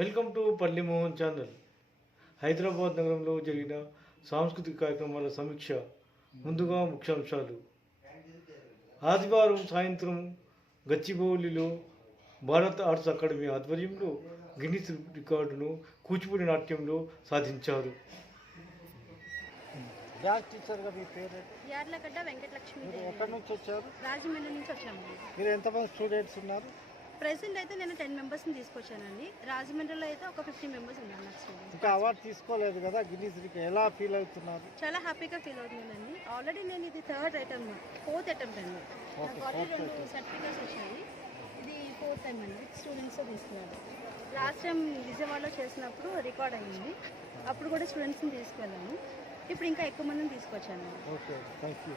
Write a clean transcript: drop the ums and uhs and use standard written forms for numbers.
Welcome to పల్లి Mohan channel. Hyderabad నగరంలో జరిగిన సాంస్కృతిక కార్యక్రమాల సమీక్ష. ముందుగా ముఖ్యాంశాలు. ఆదివారం సాయంత్రం గచ్చిబౌలిలో భారత ఆర్ట్స్ అకాడమీ ఆధ్వర్యంలో గిన్నిస్ రికార్డును కూచిపూడి నాట్యంలో సాధించారు. యార్లగడ్డ వెంకటలక్ష్మి. ఎక్కడి నుంచి వచ్చారు? రాజమండ్రి నుంచి వచ్చాము. మీరు ఎంతమంది స్టూడెంట్స్ ఉన్నారు? ప్రెసెంట్ అయితే నేను 10 మెంబర్స్ని తీసుకొచ్చానండి. రాజమండ్రిలో అయితే ఒక 50 మెంబర్స్ ఉన్నారు నాకు స్టూడెంట్స్. ఇంకా అవార్డు తీసుకోలేదు కదా గిన్నిస్ రికార్డ్, ఎలా ఫీల్ అవుతున్నారు? చాలా హ్యాపీగా ఫీల్ అవుతున్నానండి. ఆల్రెడీ నేను ఇది 4th అటెంప్ట్ అండి. నాకు ఆల్రెడీ 2 సర్టిఫికేట్స్ వచ్చాయి. ఇది 4th టైం అండి. స్టూడెంట్స్ తీసుకున్నాను. లాస్ట్ టైం విజయవాడలో చేసినప్పుడు రికార్డ్ అయ్యింది. అప్పుడు కూడా స్టూడెంట్స్ని తీసుకెళ్ళాను. ఇప్పుడు ఇంకా ఎక్కువ మందిని తీసుకొచ్చాను. Okay, thank you.